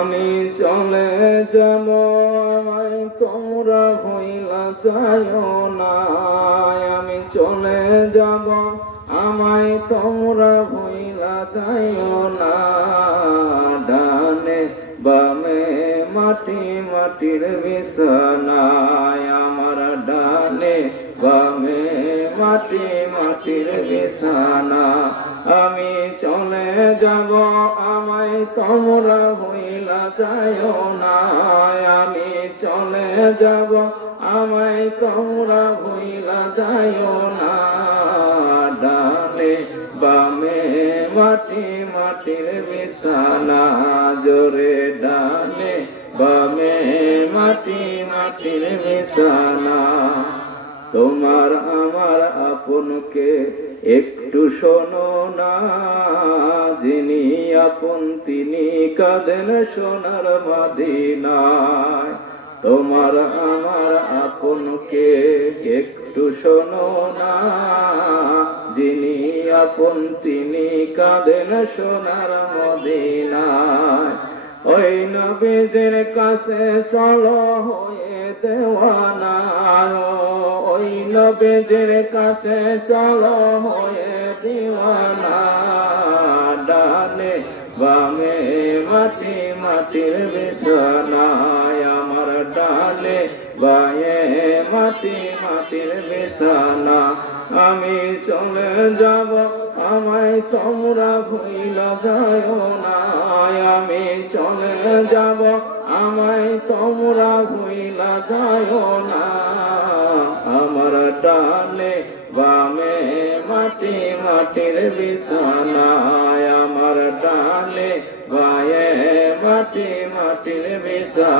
আমি চলে যাব, তোমরা হইলা যাইও না। আমি চলে যাব, আমায় তোমরা হইলা যাইও না। ডানে বামে মাটি, মাটির বিছানায় মাটি, মাটির বিছানা। আমি চলে যাব, আমায় তোমরা হইলা যাইও না। আমি চলে যাব, আমায় তোমরা হইলা যাইও না। বামে মাটি, মাটির বিছানা। জোরে ডানে বামে মাটি, মাটির বিছানা। তোমার আমার আপনকে একটু শোনো না। যিনি আপন, তিনি কাঁদেন সোনার মাদিনায়। তোমার আমার আপনকে একটু শোনো না। যিনি আপন, তিনি কাঁদেন সোনার মদিনায়। ওই নবীজের কাছে চলো, হয়ে দেওয়ানা নবীজের কাছে চলো, হয়ে দিওয়ানা। ডানে বামে মাটি, মাটির বিছানায় আমার ডালে বায়ে মাটি, মাটির বিছানা। আমি চলে যাব, আমায় তোমরা ভুইলা যাও না। আমি চলে যাব, আমায় তোমরা ভুইলা যাও না। ডানে বামে মাটি মাটির বিছানায় আমার ডানে বায়ে মাটি মাটির বিছানা।